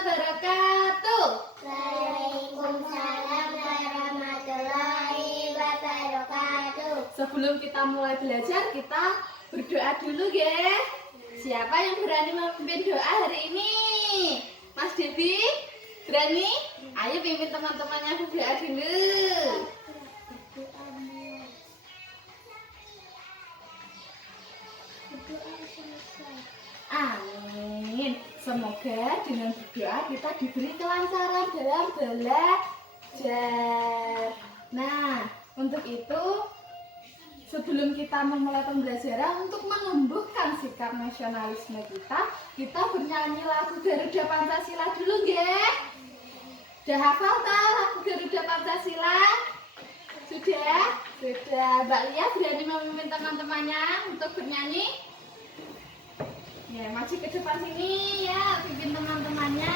wabarakatuh. Waalaikumsalam warahmatullahi wabarakatuh. Sebelum kita mulai belajar, kita berdoa dulu ya. Siapa yang berani memimpin doa hari ini? Mas Debi, berani? Ayo pimpin teman-temannya berdoa dulu. Amin. Semoga dengan berdoa kita diberi kelancaran dalam belajar. Nah, untuk itu sebelum kita memulai pembelajaran, untuk menumbuhkan sikap nasionalisme kita bernyanyi lagu Garuda Pancasila dulu ya. Udah hafal tak lagu Garuda Pancasila? Sudah? Sudah. Mbak Lia berani memimpin teman-temannya untuk bernyanyi? Ya, maju ke depan sini ya, pimpin teman-temannya.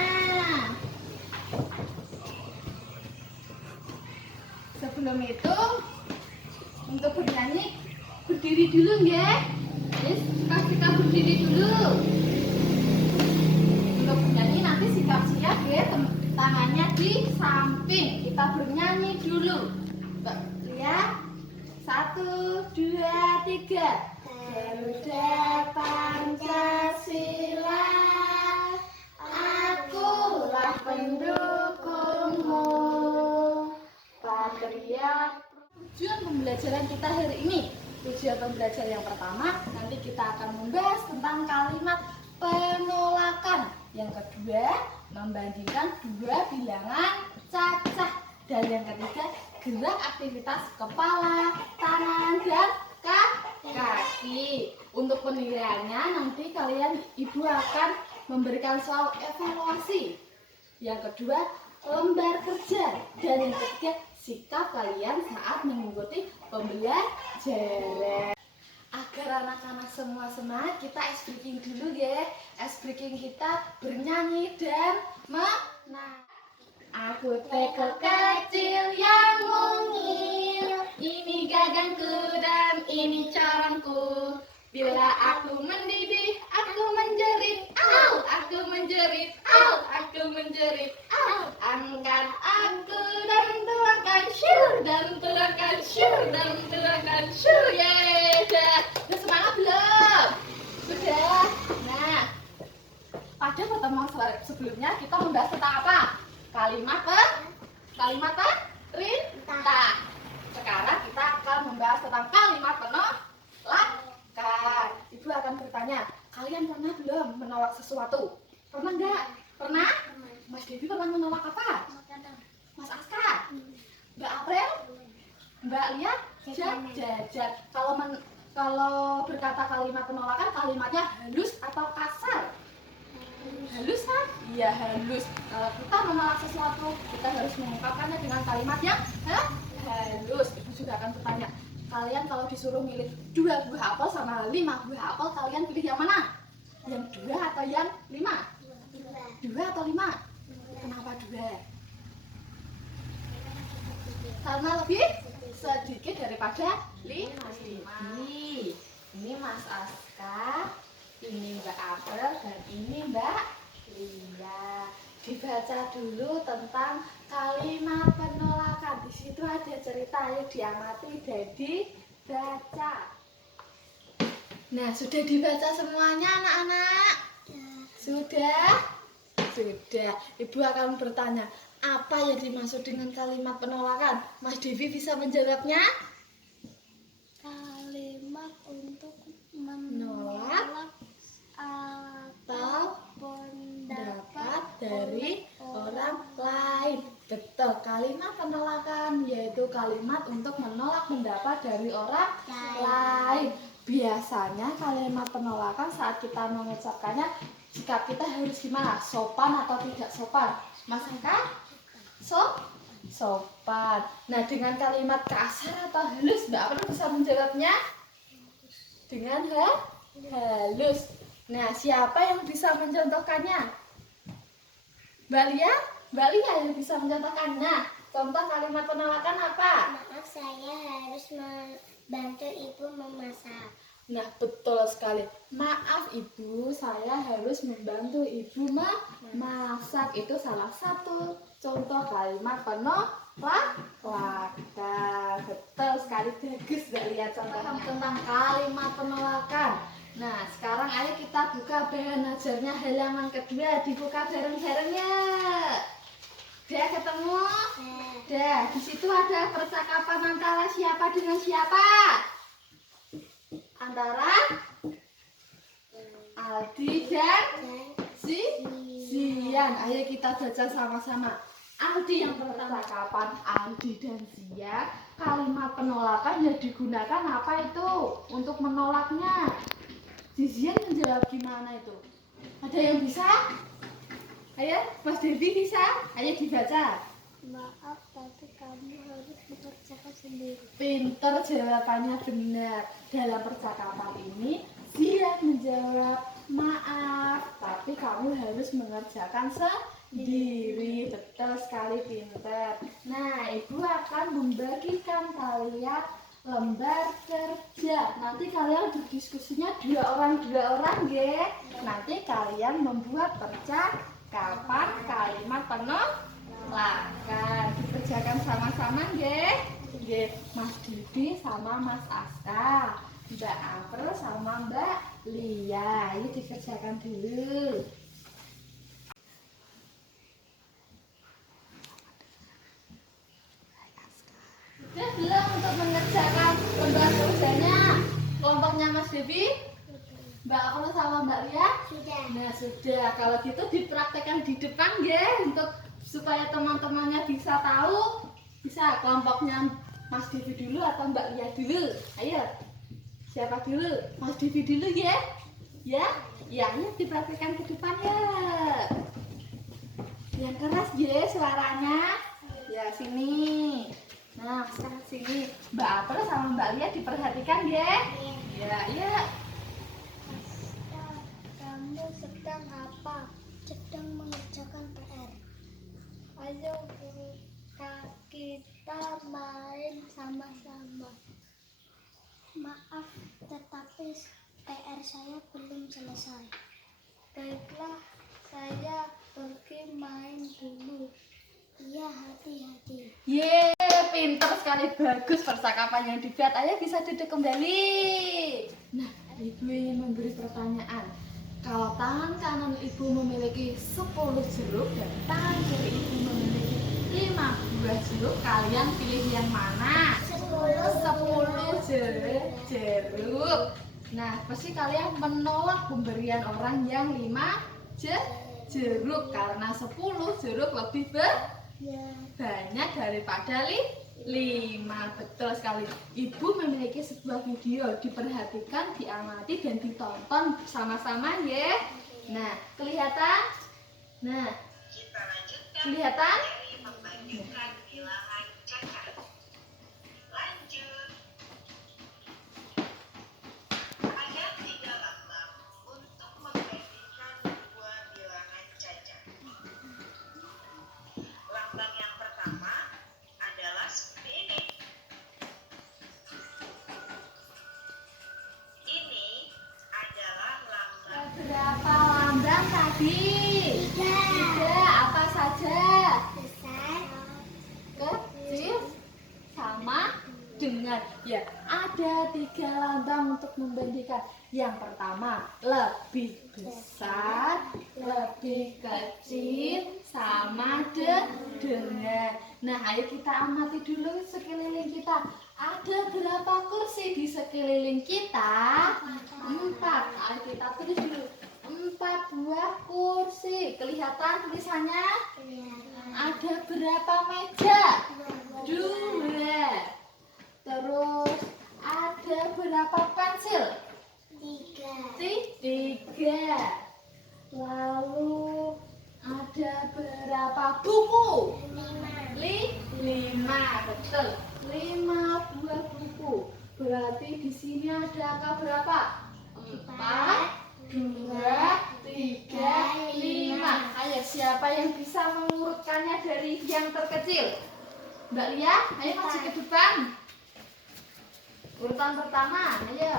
Sebelum itu, untuk bernyanyi, berdiri dulu ya. Yes, kita berdiri dulu. Untuk bernyanyi nanti sikap siap ya, tangannya di samping. Kita bernyanyi dulu. Lihat, 1, 2, 3. Garuda Pancasila, akulah pendukungmu, patriot. Tujuan pembelajaran kita hari ini, tujuan pembelajaran yang pertama, nanti kita akan membahas tentang kalimat penolakan. Yang kedua, membandingkan dua bilangan cacah. Dan yang ketiga, gerak aktivitas kepala, tangan, dan kaki. Untuk penilaiannya nanti ibu akan memberikan soal evaluasi. Yang kedua, lembar kerja. Dan yang ketiga, sikap kalian saat mengikuti pembelajaran. Agar anak-anak semua semangat, kita ice breaking dulu ya. Ice breaking kita bernyanyi dan menang. Aku teko kecil yang mungil, ini gagangku dan ini carangku. Bila aku mendidih, aku menjerit, au, aku menjerit, au, aku menjerit, au. Angkat aku dan tuangkan syur, dan tuangkan syur, dan tuangkan syur. Yeay, udah semangat belum? Sudah. Nah, pada pertemuan sebelumnya kita membahas tentang apa? Kalimat perintah. Sekarang kita akan membahas tentang kalimat penolakan. Ibu akan bertanya, kalian pernah belum menolak sesuatu? Pernah enggak? Pernah? Mas Devi pernah menolak apa? Mas Aska? Mbak April? Mbak Lia? Jajar. Kalau berkata kalimat penolakan, kalimatnya halus atau kasar? Halus kan? Iya, halus. Kalau kita menolak sesuatu, kita harus mengungkapkannya dengan kalimat yang halus. Ibu juga akan bertanya, kalian kalau disuruh milih 2 buah apel sama 5 buah apel, kalian pilih yang mana? Yang 2 atau yang 5? 2 atau 5? Kenapa 2? Karena lebih sedikit daripada 5. Ini Mas Aska, ini Mbak April, dan ini Mbak Lia. Dibaca dulu tentang kalimat penolakan. Di situ ada cerita, ayo diamati dan dibaca. Nah, sudah dibaca semuanya anak-anak? Sudah? Sudah. Ibu akan bertanya, apa yang dimaksud dengan kalimat penolakan? Mas Devi bisa menjawabnya? Kalimat untuk Menolak atau pendapat dari orang lain. Betul, kalimat penolakan yaitu kalimat untuk menolak pendapat dari orang lain. Biasanya kalimat penolakan saat kita mengucapkannya, sikap kita harus gimana? Sopan atau tidak sopan? Mas Angka? Sopan. Nah, dengan kalimat kasar atau halus, Mbak April bisa menjawabnya? Dengan halus. Nah, siapa yang bisa mencontohkannya? Mbak Lia? Mbak Lia yang bisa mencontohkan. Nah, contoh kalimat penolakan apa? Maaf, saya harus membantu ibu memasak. Nah, betul sekali. Maaf Ibu, saya harus membantu Ibu masak. Itu salah satu contoh kalimat penolakan. Betul sekali, bagus gak lihat contohnya tentang kalimat penolakan. Nah, sekarang ayo kita buka bahan ajarnya halaman kedua. Dibuka bareng-barengnya. Udah ketemu? Udah, di situ ada percakapan antara siapa dengan siapa? Antara Aldi dan Zian. Ayo kita baca sama-sama. Aldi yang pertama, percakapan Aldi dan Zian. Kalimat penolakan yang digunakan apa itu untuk menolaknya? Zian menjawab gimana itu? Ada yang bisa? Ayo, Mas Devi bisa? Ayo dibaca. Maaf, tapi kamu harus mengerjakan sendiri. Pinter, jawabannya benar. Dalam percakapan ini, Zian menjawab, maaf, tapi kamu harus mengerjakan sendiri. Betul sekali, pinter. Nah, Ibu akan membagikan kalian lembar kerja. Nanti kalian berdiskusinya dua orang, ya. Nanti kalian membuat percakapan kalimat penolakan. Dikerjakan sama-sama, nggih. Nggih, Mas Didi sama Mas Aska, Mbak April sama Mbak Lia. Ini dikerjakan dulu. Sudah belum untuk mengerjakan lembar kerjanya? Kelompoknya Mas Devi, Mbak April sama Mbak Lia? Sudah. Nah, sudah. Kalau gitu dipraktekkan di depan, nggih, untuk supaya teman-temannya bisa tahu. Bisa kelompoknya Mas Devi dulu atau Mbak Lia dulu? Ayo, siapa dulu? Mas Devi dulu ya? Ya? Ya, ayo dipraktekkan ke depan ya. Yang keras ya suaranya. Ya, sini. Nah, sekarang sini. Mbak April sama Mbak Lia diperhatikan ya. Ya, iya. Kamu sedang apa? Sedang mengerjakan PR. Ayo kita main sama-sama. Maaf, tetapi PR saya belum selesai. Baiklah, saya pergi main dulu. Iya, hati-hati. Ye, pinter sekali, bagus percakapan yang dibuat. Ayo bisa duduk kembali. Nah, Ibu ingin memberi pertanyaan. Kalau tangan kanan Ibu memiliki 10 jeruk dan tangan kiri Ibu memiliki 5 buah jeruk, kalian pilih yang mana? 10 jeruk. Nah, pasti kalian menolak pemberian orang yang 5 jeruk karena 10 jeruk lebih banyak daripada 5. Betul sekali. Ibu memiliki sebuah video, diperhatikan, diamati dan ditonton sama-sama ya. Nah, kelihatan? Nah, kelihatan? Berapa lambang tadi? 3. Apa saja? Besar, Kecil sama dengan. Ya, ada 3 lambang untuk membandingkan. Yang pertama, lebih besar, lebih kecil, sama dengan. Nah, ayo kita amati dulu sekeliling kita. Ada berapa kursi di sekeliling kita? 4. Ayo kita tulis dulu. 4 buah kursi. Kelihatan tulisannya? Ada berapa meja? 2. Terus ada berapa pensil? 3. Lalu ada berapa buku? 5. Betul. 5 buah buku. Berarti di sini ada angka berapa? 4, 2, 3, 5. Ayo, siapa yang bisa mengurutkannya dari yang terkecil? Mbak Lia, ayo maju ke depan. Urutan pertama, ayo.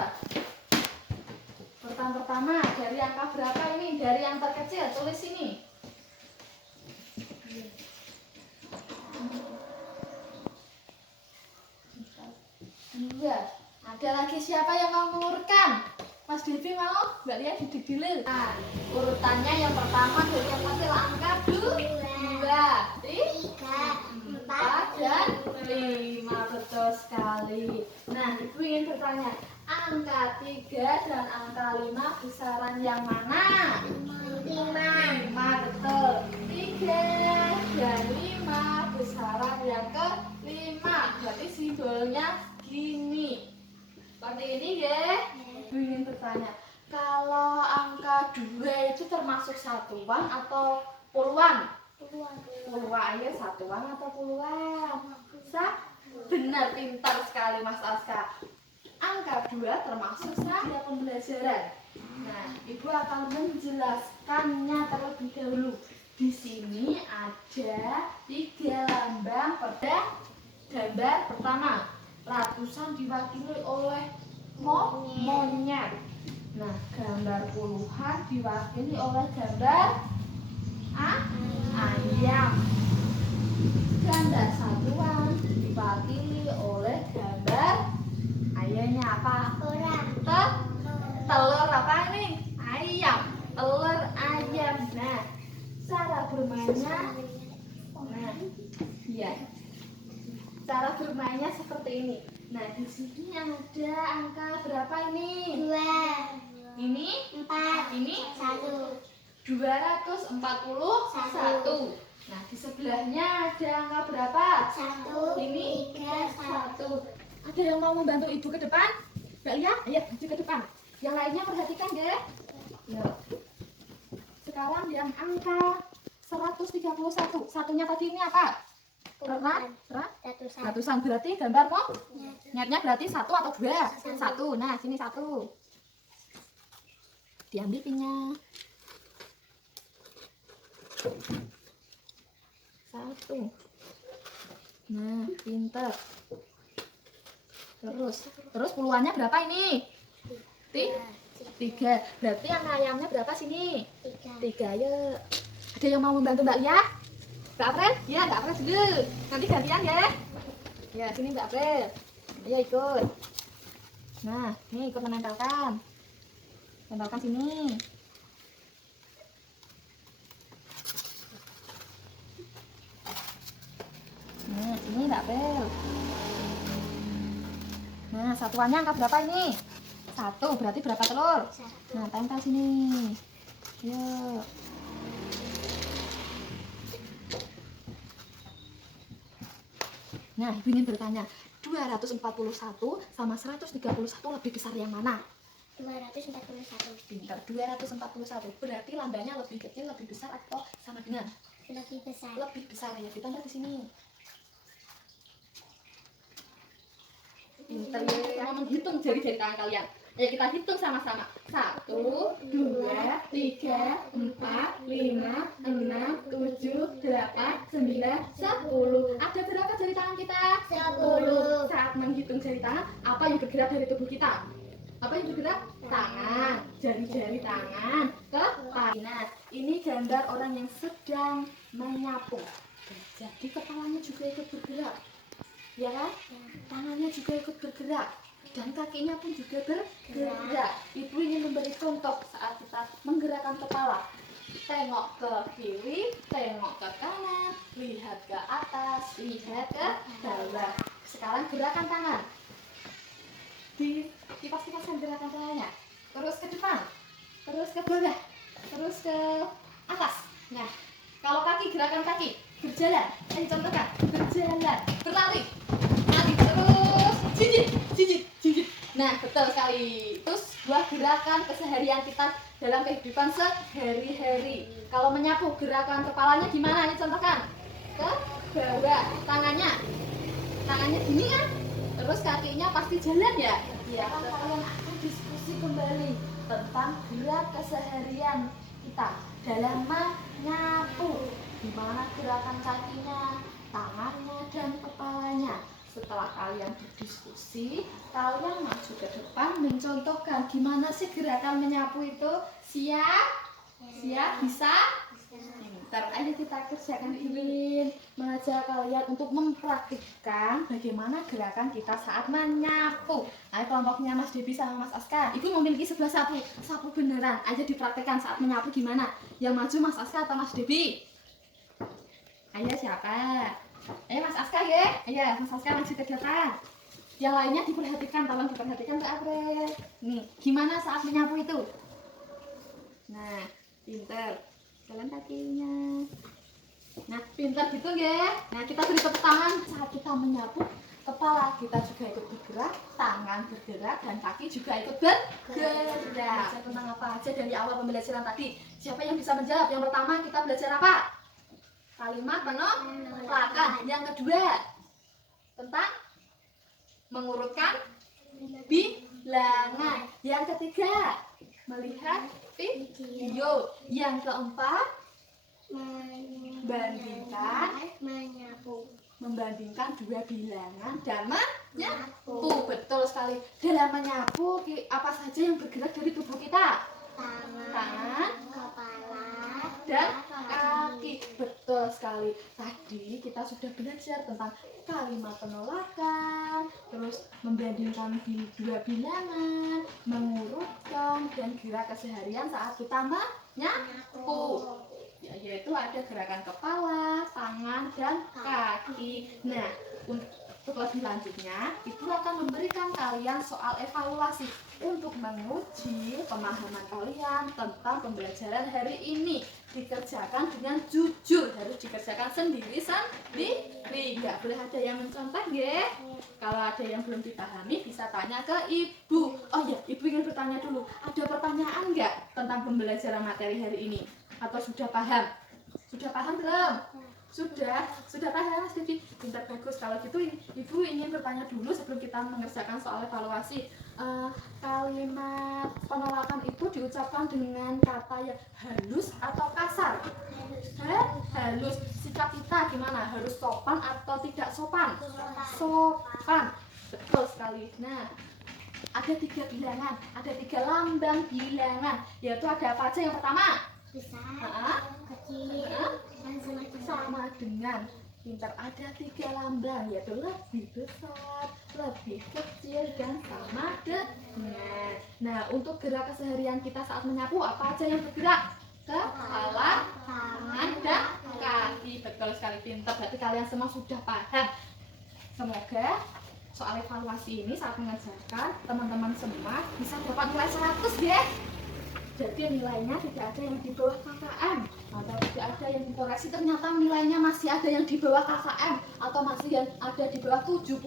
Urutan pertama dari angka berapa ini? Dari yang terkecil, tulis sini. 2. Ada lagi siapa yang mau mengurutkan? Mas Devi mau? Mbak Lia duduk dulu. Nah, urutannya yang pertama dari yang kecil angka 2, 3, 4, dan 5. Betul sekali. Nah, Ibu ingin bertanya, angka 3 dan angka 5 besaran yang mana? 5, betul. 3 dan 5 besaran yang ke-5. Berarti simbolnya gini. Seperti ini ya. Ibu ingin bertanya, kalau angka 2 itu termasuk satuan atau puluhan? Puluhan ya, satuan atau puluhan? Benar, pintar sekali Mas Aska. Angka 2 termasuk satuan pembelajaran. Nah, Ibu akan menjelaskannya terlebih dahulu. Di sini ada 3 lambang pada gambar pertama. Ratusan diwakili oleh monyet. Nah, gambar puluhan diwakili oleh gambar ayam. Gambar satuan diwakili oleh gambar ayamnya apa? Telur apa ini? Ayam. Telur ayam. Nah, cara bermainnya, cara bermainnya seperti ini. Nah, di sini ada angka berapa ini? 2. Ini 4. ini 1. 241. Nah, di sebelahnya ada angka berapa? 1. Ini 3. 1. Ada yang mau membantu Ibu ke depan? Mbak Lia, ayo maju ke depan. Yang lainnya perhatikan deh. Yuk. Sekarang yang angka 131. Satunya tadi ini apa? Ratusan. Berarti gambar kok? Niatnya berarti 1 atau 2? 1. Nah, sini 1. Diambil pinnya. 1. Nah, pinter. Terus puluhannya berapa ini? 3. Berarti yang ayamnya berapa sini? 3. Ayo. Ada yang mau membantu Mbak Lia? Mbak April? Ya, Mbak April dulu. Nanti gantian ya. Ya, sini Mbak April. Ayo ikut. Nah, ini ikut menempelkan. Tempelkan sini. Nah, sini Mbak April. Nah, satuannya angka berapa ini? 1. Berarti berapa telur? 1. Nah, tempel sini. Yuk. Nah, Ibu ingin bertanya, 241 sama 131 lebih besar yang mana? 241. Pintar, 241. Berarti lambangnya lebih kecil, lebih besar atau sama dengan? Lebih besar. Lebih besar ya, ditambah di sini. Pintar ya, yang menghitung jari-jari tangan kalian. Ayo kita hitung sama-sama. 1, 2, 3, 4, 5, 6, 7, 8, 9, 10. Ada berapa jari tangan kita? 10. Saat menghitung jari tangan, apa yang bergerak dari tubuh kita? Apa yang bergerak? Tangan. Jari-jari tangan ke nah, ini gambar orang yang sedang menyapu. Jadi kepalanya juga ikut bergerak. Ya kan? Tangannya juga ikut bergerak. Dan kakinya pun juga bergerak. Ibu ingin memberi contoh saat kita menggerakkan kepala. Tengok ke kiri, tengok ke kanan, lihat ke atas, lihat ke bawah. Sekarang gerakan tangan. Kipas-kipaskan gerakan tangannya. Terus ke depan, terus ke bawah, terus ke atas. Nah, kalau kaki, gerakan kaki. Berjalan, contohkan. Berjalan, berlari. Lari terus, jijit. Nah, betul sekali. Terus buat gerakan keseharian kita dalam kehidupan sehari-hari. Kalau menyapu, gerakan kepalanya gimana? Ini contohkan. Ke bawah, tangannya gini kan? Terus kakinya pasti jalan ya? Ya, kalian akan diskusi kembali tentang gerak keseharian kita dalam menyapu. Gimana gerakan kakinya, tangannya, dan kepalanya. Setelah kalian berdiskusi, kalian maju ke depan mencontohkan gimana sih gerakan menyapu itu. Siap? Siap? Bisa? Ntar aja kita kerjakan ini, mengajak kalian untuk mempraktikkan bagaimana gerakan kita saat menyapu. Ayo kelompoknya Mas Debi sama Mas Aska, Ibu memiliki 11 sapu, sapu beneran. Ayo dipraktikkan saat menyapu gimana. Yang maju Mas Aska atau Mas Debi? Ayo siapa? Ayo Mas Aska ya. Ayo Mas Aska maju ke depan. Yang lainnya diperhatikan, tolong diperhatikan Kak April. Nih, gimana saat menyapu itu? Nah, pinter. Jalan kakinya. Nah, pintar gitu ya. Nah, kita beri tepuk tangan saat kita menyapu. Kepala kita juga ikut bergerak, tangan bergerak, dan kaki juga ikut bergerak. Tentang apa aja dari awal pembelajaran tadi? Siapa yang bisa menjawab? Yang pertama kita belajar apa? Kalimat penolakan. Yang kedua tentang mengurutkan bilangan. Yang ketiga melihat video. Yang keempat membandingkan dua bilangan dan menyapu. Betul sekali. Dalam menyapu apa saja yang bergerak dari tubuh kita? Tangan, kepala, dan kaki. Betul sekali. Tadi kita sudah belajar tentang kalimat penolakan, terus membandingkan dua bilangan, mengurutkan, dan gerak keseharian saat kita menyapu. Yaitu ada gerakan kepala, tangan, dan kaki. Nah, untuk lebih lanjutnya, Ibu akan memberikan kalian soal evaluasi untuk menguji pemahaman kalian tentang pembelajaran hari ini. Dikerjakan dengan jujur, harus dikerjakan sendiri-sendiri. Nggak boleh ada yang mencontoh ya. Kalau ada yang belum dipahami bisa tanya ke Ibu. Oh ya, Ibu ingin bertanya dulu. Ada pertanyaan nggak tentang pembelajaran materi hari ini? Atau sudah paham? Sudah paham belum? Sudah paham Mas Devi? Pintar, bagus. Kalau gitu Ibu ingin bertanya dulu sebelum kita mengerjakan soal evaluasi. Kalimat penolakan itu diucapkan dengan kata yang halus atau kasar? Halus. Sikap kita gimana? Harus sopan atau tidak sopan? Sopan. Betul sekali. Nah, ada 3 bilangan, ada 3 lambang bilangan. Yaitu ada apa aja? Yang pertama? besar, kecil, dan Sama dengan. Pintar, ada 3 lambang, yaitu lebih besar, lebih kecil, dan sama dengan. Nah, untuk gerak keseharian kita saat menyapu, apa aja yang bergerak? Kepala, tangan, dan kaki. Betul sekali, pintar. Berarti kalian semua sudah paham. Semoga soal evaluasi ini saat mengajarkan teman-teman semua bisa dapat nilai 100 ya. Jadi nilainya tidak ada yang di bawah KKM atau tidak ada yang dikoreksi, ternyata nilainya masih ada yang di bawah KKM atau masih yang ada di bawah 75.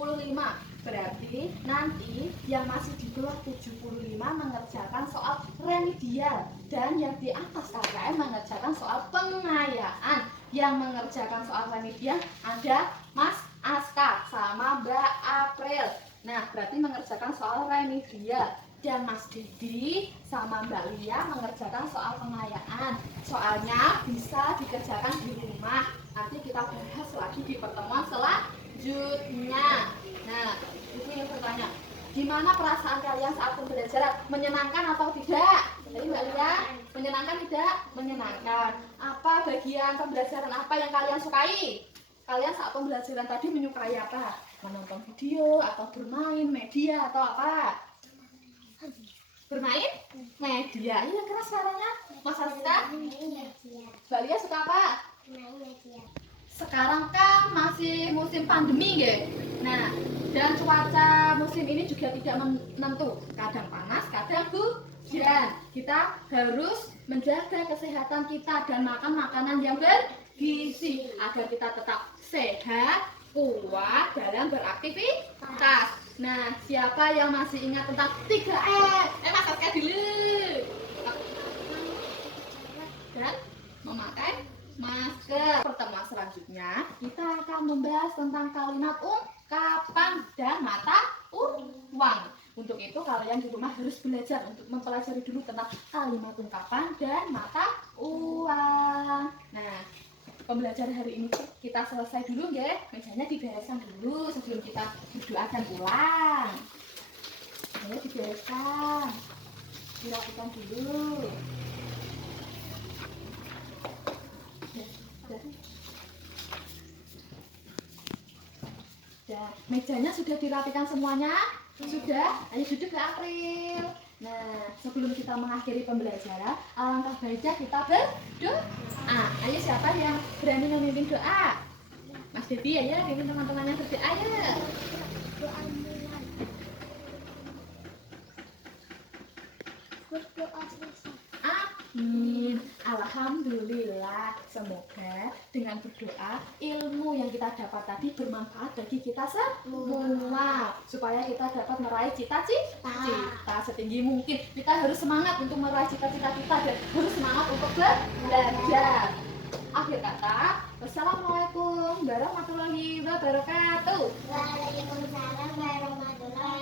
Berarti nanti yang masih di bawah 75 mengerjakan soal remedial, dan yang di atas KKM mengerjakan soal pengayaan. Yang mengerjakan soal remedial ada Mas Aska sama Mbak April. Nah, berarti mengerjakan soal remedial. Dan Mas Didi sama Mbak Lia mengerjakan soal pengayaan. Soalnya bisa dikerjakan di rumah. Nanti kita bahas lagi di pertemuan selanjutnya. Nah, Ibu yang bertanya, gimana perasaan kalian saat pembelajaran? Menyenangkan atau tidak? Jadi Mbak Lia, menyenangkan tidak? Menyenangkan. Apa bagian pembelajaran apa yang kalian sukai? Kalian saat pembelajaran tadi menyukai apa? Menonton video atau bermain media atau apa? Bermain media. Ini yang keras suaranya. Mas Aska, Mbak Lia suka apa? Sekarang kan masih musim pandemi ya. Nah, dan cuaca musim ini juga tidak menentu. Kadang panas, kadang hujan. Kita harus menjaga kesehatan kita dan makan makanan yang bergizi agar kita tetap sehat, kuat dalam beraktivitas. Nah, siapa yang masih ingat tentang 3M? Mas Aska dulu. Dan memakai masker. Pertemuan selanjutnya kita akan membahas tentang kalimat ungkapan dan mata uang. Untuk itu kalian di rumah harus belajar untuk mempelajari dulu tentang kalimat ungkapan dan mata uang. Nah, pembelajaran hari ini kita selesai dulu ya. Mejanya dibereskan dulu sebelum kita berdoa dan pulang. Ayo dibereskan, dirapikan dulu. Mejanya sudah dirapikan semuanya? Sudah? Ayo duduk ke April. Nah, sebelum kita mengakhiri pembelajaran, alangkah baiknya kita berdoa. Ayo siapa yang berani memimpin doa? Mas Devi, ayo pimpin teman-temannya berdoa. Ayo. Doa mulai. Berdoa selesai. Amin. Alhamdulillah. Semoga dengan berdoa ilmu yang kita dapat tadi bermanfaat bagi kita semua, supaya kita dapat meraih cita-cita setinggi mungkin. Kita harus semangat untuk meraih cita-cita kita dan harus semangat untuk belajar. Akhir kata, wassalamualaikum warahmatullahi wabarakatuh. Waalaikumsalam warahmatullahi